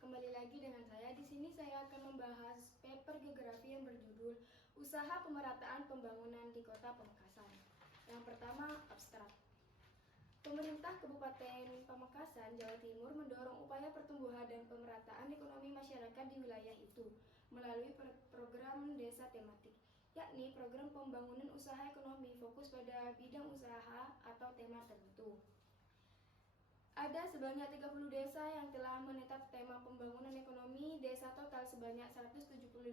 Kembali lagi dengan saya. Di sini saya akan membahas paper geografi yang berjudul Usaha Pemerataan Pembangunan di Kota Pamekasan. Yang pertama, abstrak. Pemerintah Kabupaten Pamekasan, Jawa Timur mendorong upaya pertumbuhan dan pemerataan ekonomi masyarakat di wilayah itu melalui program desa tematik, yakni program pembangunan usaha ekonomi fokus pada bidang usaha atau tema tertentu. Ada sebanyak 30 desa yang telah menetap tema pembangunan ekonomi. Desa total sebanyak 178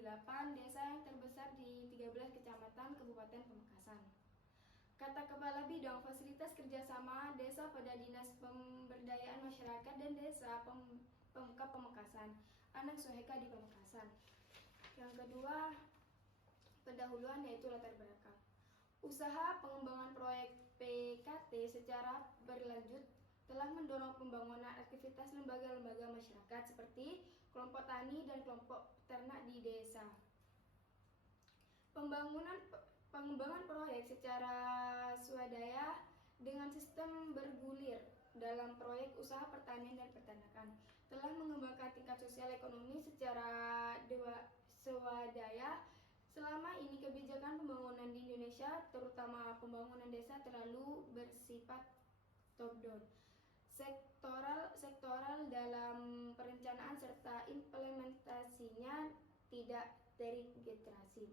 desa yang terbesar di 13 kecamatan Kabupaten Pamekasan. Kata Kepala Bidang Fasilitas Kerjasama Desa pada Dinas Pemberdayaan Masyarakat dan Desa Pemkab Pamekasan, Anang Soheka di Pamekasan. Yang kedua, pendahuluan yaitu latar belakang. Usaha pengembangan proyek PKT secara berlanjut telah mendorong pembangunan aktivitas lembaga-lembaga masyarakat seperti kelompok tani dan kelompok ternak di desa. Pengembangan proyek secara swadaya dengan sistem bergulir dalam proyek usaha pertanian dan peternakan telah mengembangkan tingkat sosial ekonomi secara swadaya. Selama ini kebijakan pembangunan di Indonesia, terutama pembangunan desa, terlalu bersifat top-down, sektoral dalam perencanaan serta implementasinya tidak terintegrasi.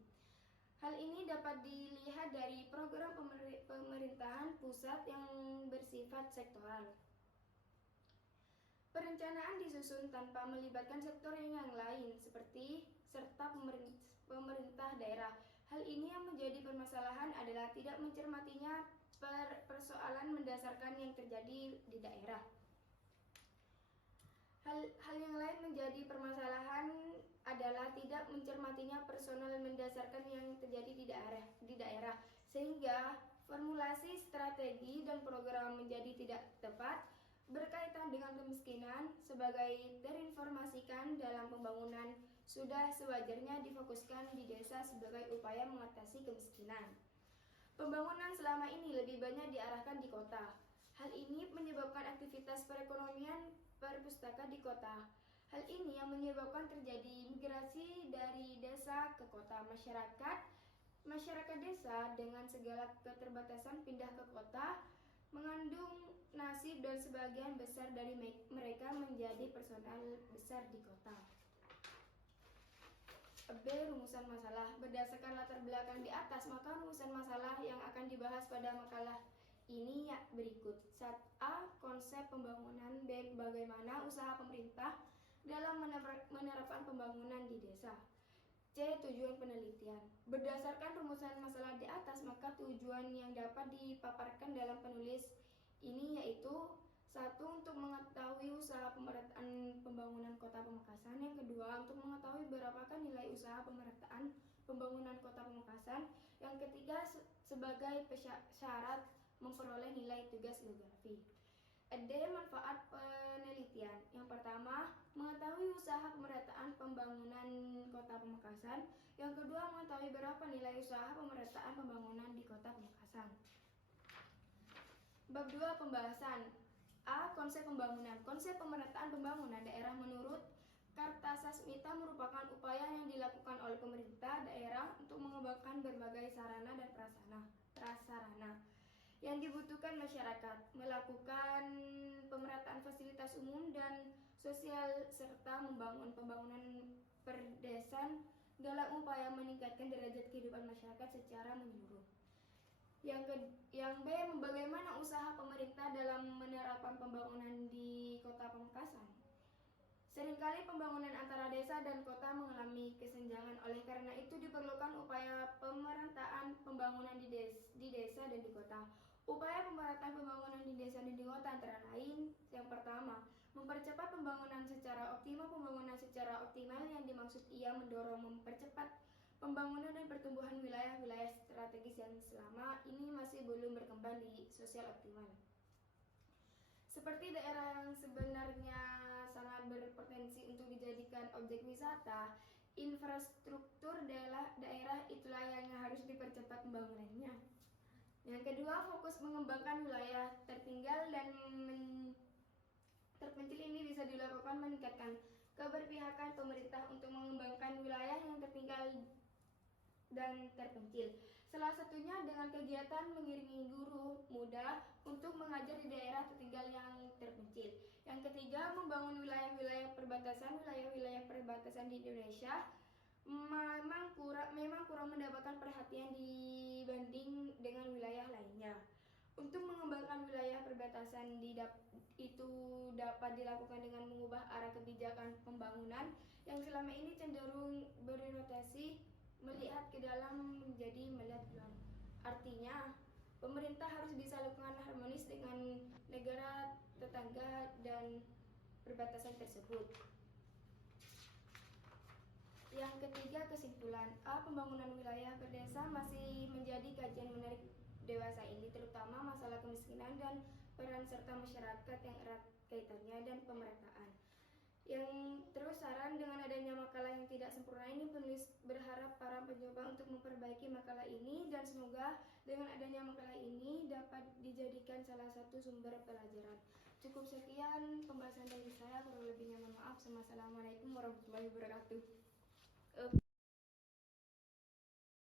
Hal ini dapat dilihat dari program pemerintahan pusat yang bersifat sektoral. Perencanaan disusun tanpa melibatkan sektor yang lain serta pemerintah daerah. Hal ini yang menjadi permasalahan adalah tidak mencermatinya persoalan mendasarkan yang terjadi di daerah. Hal yang lain menjadi permasalahan adalah tidak mencermatinya personal mendasarkan yang terjadi di daerah, sehingga formulasi strategi dan program menjadi tidak tepat. Berkaitan dengan kemiskinan, sebagai terinformasikan dalam pembangunan sudah sewajarnya difokuskan di desa sebagai upaya mengatasi kemiskinan. Pembangunan selama ini lebih banyak diarahkan di kota. Hal ini menyebabkan aktivitas perekonomian perpustakaan di kota. Hal ini yang menyebabkan terjadi migrasi dari desa ke kota. Masyarakat desa dengan segala keterbatasan pindah ke kota, mengandung nasib dan sebagian besar dari mereka menjadi personal besar di kota. B. Rumusan masalah. Berdasarkan latar belakang di atas, maka rumusan masalah yang akan dibahas pada makalah ini berikut. A. Konsep pembangunan. B. Bagaimana usaha pemerintah dalam menerapkan pembangunan di desa. C. Tujuan penelitian. Berdasarkan rumusan masalah di atas, maka tujuan yang dapat dipaparkan dalam penulis ini yaitu: 1. Untuk mengetahui usaha pemerataan pembangunan kota Pamekasan. Yang kedua, untuk mengetahui berapakah nilai usaha pemerataan pembangunan kota Pamekasan. Yang ketiga, sebagai syarat memperoleh nilai tugas geografi. D. Manfaat penelitian. Yang pertama, mengetahui usaha pemerataan pembangunan kota Pamekasan. Yang kedua, mengetahui berapa nilai usaha pemerataan pembangunan di kota Pamekasan. Bab 2. Pembahasan. A. Konsep pembangunan. Konsep pemerataan pembangunan daerah menurut Kartasasmita merupakan upaya yang dilakukan oleh pemerintah daerah untuk mengembangkan berbagai sarana dan prasarana yang dibutuhkan masyarakat, melakukan pemerataan fasilitas umum dan sosial, serta membangun pembangunan perdesaan dalam upaya meningkatkan derajat kehidupan masyarakat secara menyeluruh. Yang B. Bagaimana usaha pemerintah dalam menerapkan pembangunan di kota Pamekasan. Seringkali pembangunan antara desa dan kota mengalami kesenjangan, oleh karena itu diperlukan upaya pemerataan pembangunan di desa dan di kota. Upaya pemerataan pembangunan di desa dan di kota antara lain: yang pertama, mempercepat pembangunan secara optimal. Pembangunan secara optimal yang dimaksud ia mendorong mempercepat pembangunan dan pertumbuhan wilayah-wilayah strategis yang selama ini masih belum berkembang di sosial optimal, seperti daerah yang sebenarnya sangat berpotensi untuk dijadikan objek wisata. Infrastruktur daerah itulah yang harus dipercepat pembangunannya. Yang kedua, fokus mengembangkan wilayah tertinggal dan terpencil. Ini bisa dilakukan meningkatkan keberpihakan pemerintah untuk mengembangkan wilayah yang tertinggal dan terpencil. Salah satunya dengan kegiatan mengiringi guru muda untuk mengajar di daerah tertinggal yang terpencil. Yang ketiga, membangun wilayah-wilayah perbatasan di Indonesia memang kurang mendapatkan perhatian dibanding dengan wilayah lainnya. Untuk mengembangkan wilayah perbatasan itu dapat dilakukan dengan mengubah arah kebijakan pembangunan yang selama ini cenderung berorientasi melihat ke dalam menjadi melihat keluar. Artinya, pemerintah harus bisa lakukan harmonis dengan negara tetangga dan perbatasan tersebut. Yang ketiga, kesimpulan. Pembangunan wilayah berdesa masih menjadi kajian menarik dewasa ini, terutama masalah kemiskinan dan peran serta masyarakat yang erat kaitannya dan pemerataan. Yang terus saran, dengan adanya makalah yang tidak sempurna ini, penulis berharap para pencoba untuk memperbaiki makalah ini, dan semoga dengan adanya makalah ini dapat dijadikan salah satu sumber pelajaran. Cukup sekian pembahasan dari saya, kurang lebihnya mohon maaf. Assalamualaikum warahmatullahi wabarakatuh.